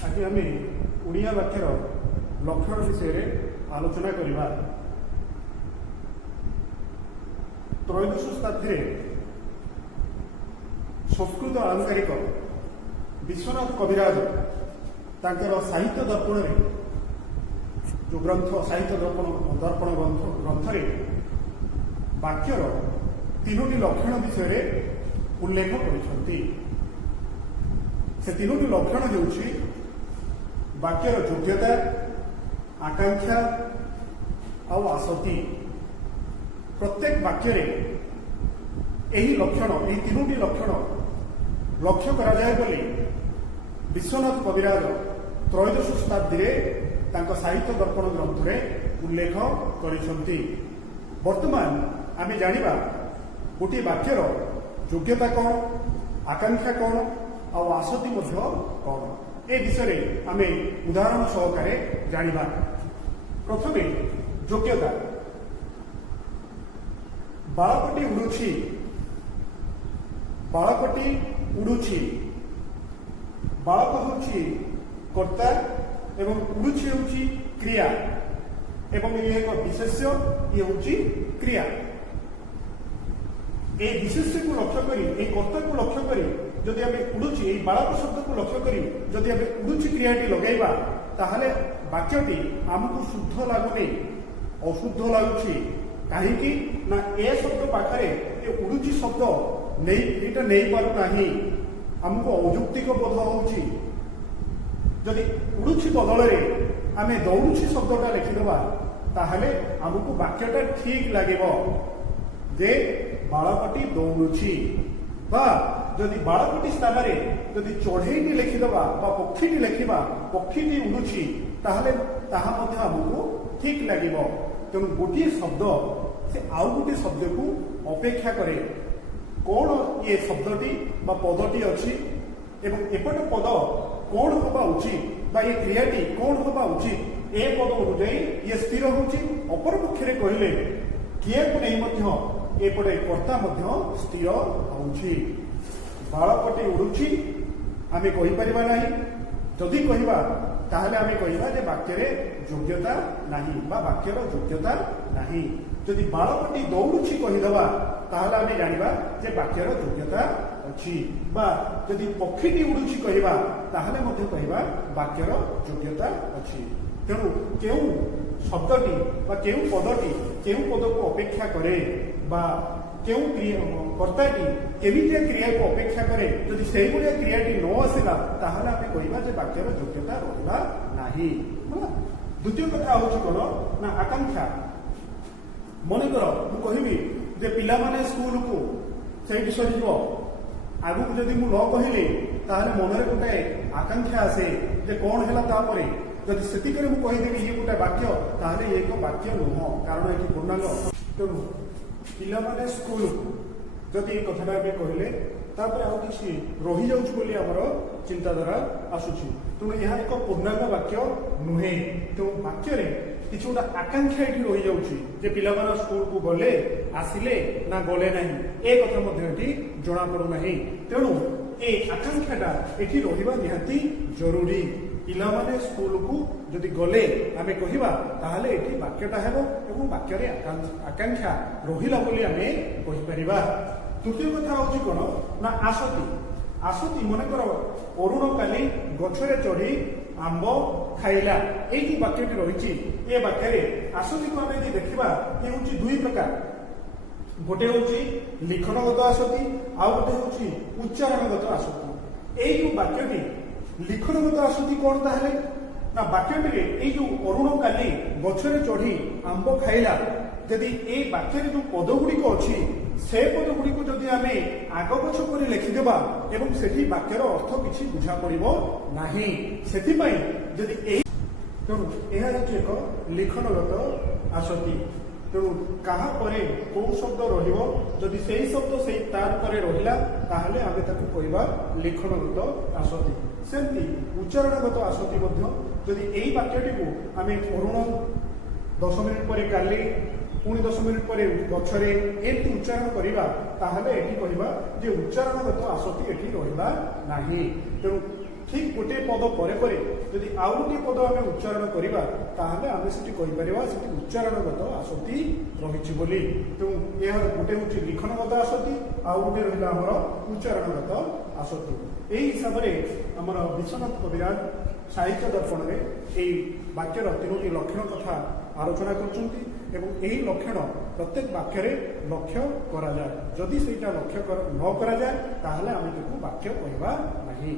आज आम ओडिया वाक्यर लक्षण विषय आलोचना करवा। त्रयोदश शताब्दी संस्कृत आलंकारिक विश्वनाथ कविराज तांकर साहित्य दर्पण जो ग्रंथ साहित्य दर्पण ग्रंथ वाक्यर तीनोटी लक्षण विषय उल्लेख करते। तीनोटी लक्षण होउछि वाक्यर योग्यता, आकांक्षा और आसक्ति। प्रत्येक वाक्य यही लक्षण यही तीनोटी लक्षण लक्ष्य करा जाए बोली विश्वनाथ कविराज त्रयोदश शताब्दी साहित्य दर्पण ग्रंथ में उल्लेख करिसंती। वर्तमान आमे जानिबा गोटे वाक्यर योग्यता कौन, आकांक्षा कौन और आसक्ति मध्य कौन, ए विषय आमे उदाहरण सहकारे जानिबा। प्रथमे योग्यता। बाळकटी उडुछि, बाळकटी उडुछि। बाळक होछि कर्ता एवं उडुछि होछि क्रिया एवं ये एक विशेष्य, ये होछि क्रिया। ए विशेष्य को लक्ष्य करी, ए कर्ता को लक्ष्य करी जदि आमे उडुछि, ए बाळक शब्द को लक्ष्य करी जदि आमे उडुछि क्रियाटी लगाइबा ताहले वाक्यटी आमको शुद्ध लागुनी, अशुद्ध लागुछि। काहेकि ना ए शब्द पाखरे ए उडुछि शब्द नहीं पारु नाही, आमको अयुक्तिक बोध होउछि। जदि उडुछि बदल में आमे दौड़ुछि शब्दटा लिखिदेबा ताहले आमको वाक्यटा ठीक लागिबो जे बाळकटी दौड़ुछि। बा जदि बाळकटी स्थान में जदि चढ़ेईटी लिखिदेबा बा पक्षीटी लिखिबा पक्षीटी उडुछि ताहले ताहा मध्य आमको ठीक लागिबो। तेणु गोटे शब्द से आउ गोटे शब्द को अपेक्षा करे कौन ये शब्दटी बा पदटी अच्छी एवं एपट पद कौन होगा उचित बा ये क्रियाटी कौन होगा उचित, ए पद अनुजाई ये स्थिर होची। अपर पक्षरे कहले किए को नहीं मध्य एपटे कर्ता मध्य स्थिर होउछि। बाळकटी उडुछि आमे कहि परिबा नाही। जदि कहिबा ताहले आमे कहिबा जे वाक्यरे योग्यता नाही बा वाक्यर योग्यता नाही। जदि बाळकटी दौड़ुछि कहिदबा ताहले आमे जानिबा जे वाक्यर योग्यता अछि। बा जदि पक्षीटी उडुछि कहिबा ताहले मध्य कहिबा वाक्यर योग्यता अछि। तेणु केउ शब्दटी बा केउ पदटी केउ पद को अपेक्षा करे बा केउ कर्ताटी केमितिया क्रिया को अपेक्षा करे, जदि सेही भलिया क्रियाटी न आसिला ताहले आमे कहिबा जे वाक्यर योग्यता रहिला नाही। द्वितीय कथा होछि कोन ना आकांक्षा। मनकर मु कहिबी जे पिला माने स्कूल को सेठी सरिबो आगु जदि मु न कहिले ताहले मनरे गोटे आकांक्षा आसे जे कोन हैला तापरे जदि सेति करे मु कहिदेबी ये गोटे वाक्य ताहले एक वाक्य नुह, कारण एठी पूर्णांग। तेणु पिला माने स्कूल जदि ए कथाटा आमे कहिले तापर आउ किछि रहि जाउछ बोली हमर चिंताधारा आसुछि। तेणु यह एक पूर्णांग वाक्य नुहे। तेणु वाक्य रे किछि गोटे आकांक्षा एठी रहि जाउछि जे पिला माने स्कूल को गले आसिले ना गले नाही, ए कथा मध्ये एठी जणा पडु नाही। तेणु ए आकांक्षाटा एठी रहिबा निहाती जरूरी। पिला माने स्कूल को जदि गले आमे कहिबा ताहले एठी वाक्यटा हेबो एवं वाक्य रे आकांक्षा रहिला बोली आमे कहि परिबा। तृतीय कथा होछि कोन ना आसक्ति। आसक्ति मनकर अरुण काली गछरे चढ़ी आंब खाइला, ए जो वाक्यटी रहिछि ए वाक्य रे आसक्ति को आमे देखिबा ए होछि दुई प्रकार। गोटे होछि लिखनगत आसक्ति आ गोटे होछि उच्चारणगत आसक्ति। ए जो वाक्यटी लिखनगत आसक्ति कौन ताहले ना वाक्यटी ए जो अरुण काली गछरे चढ़ी आंब खाइला, यदि ए वाक्य जो पद गुड़िक अच्छी से पद गुड़िक जदि आमे आग पछ कर लिखिदेबा एवं सेठी वाक्यर अर्थ किछि बुझा पड़िबो नाही। सेथिपई जदि ए तेणु यह एक लिखनगत आसक्ति। तेणु कहा परे को शब्द रहिबो जदि सेही शब्द सेही तार परे रहिला ताहले आमे ताकु कहबा लिखनगत आसक्ति। सेमती उच्चारणगत आसक्ति मध्य जदि एही वाक्यटी को आमे अरुण 10 मिनिट परे काली पुणी 10 मिनिट पर गछरे एमती उच्चारण करवा ताहले एठी कहबा जे उच्चारणगत आसक्ति एठी रहिबा नाही। तेणु ঠিক গোटे पद पर जदि आउ गोटे पद आम उच्चारण करवा ताहले आम से कहीपर उच्चारणगत आसक्ति रही बोली। तेणु यह गोटे हूँ लिखनगत आसक्ति आउ गोटे रहा आमर उच्चारणगत आसक्ति। यही हिसाब से आमर विश्वनाथ कविराज साहित्य दर्पण में यही वाक्यर 3टी लक्षण कथा आलोचना कर लक्षण प्रत्येक वाक्य लक्ष्य करा जाए। जदि सेटा लक्ष्य न करा जाए ताहले आम वाक्य कहवा नहीं।